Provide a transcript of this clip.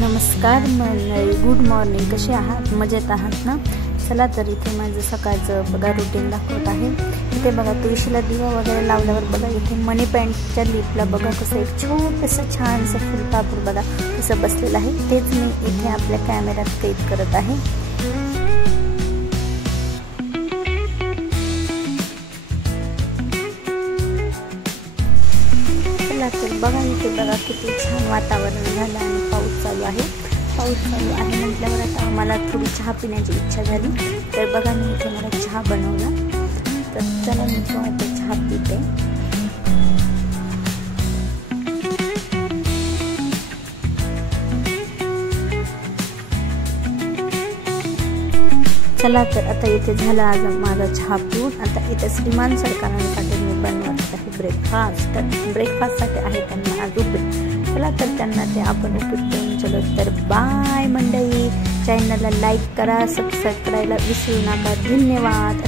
नमस्कार मंडळी, good morning. कसे आहात? मजेत आहात ना? चला तर इथे माझं सकाळचं बघा रुटीन दाखवत आहे. इथे बघा तुळशीला दिवा वगैरे लावल्यावर बघा इथे मनी प्लांटच्या लीफला बघा कसं एक छोटंसं छानसं फुलपाखरू बघा कसं बसलेलं आहे. तेच मी इथे आपल्या कॅमेऱ्यात कैद करत आहे. तर बघा इथे बघा किती छान वातावरण झालं आणि पाऊस चालू आहे. म्हटल्यावर आता मला थोडी चहा पिण्याची इच्छा झाली. तर बघा मी इथे मला चहा बनवला. तर चला मी आता चहा पिते. चला तर आता इथे झाला आज माझा चहा पिऊन. आता इथे श्रीमान सरकारांसाठी मी बनवत आहे ब्रेकफास्टसाठी आहे त्यांना आज उपीट. चला तर त्यांना ते आपण उपीट देऊन चलो. तर बाय मंडळी. चॅनलला लाईक करा, सबस्क्राईब करायला विसरू नका. धन्यवाद.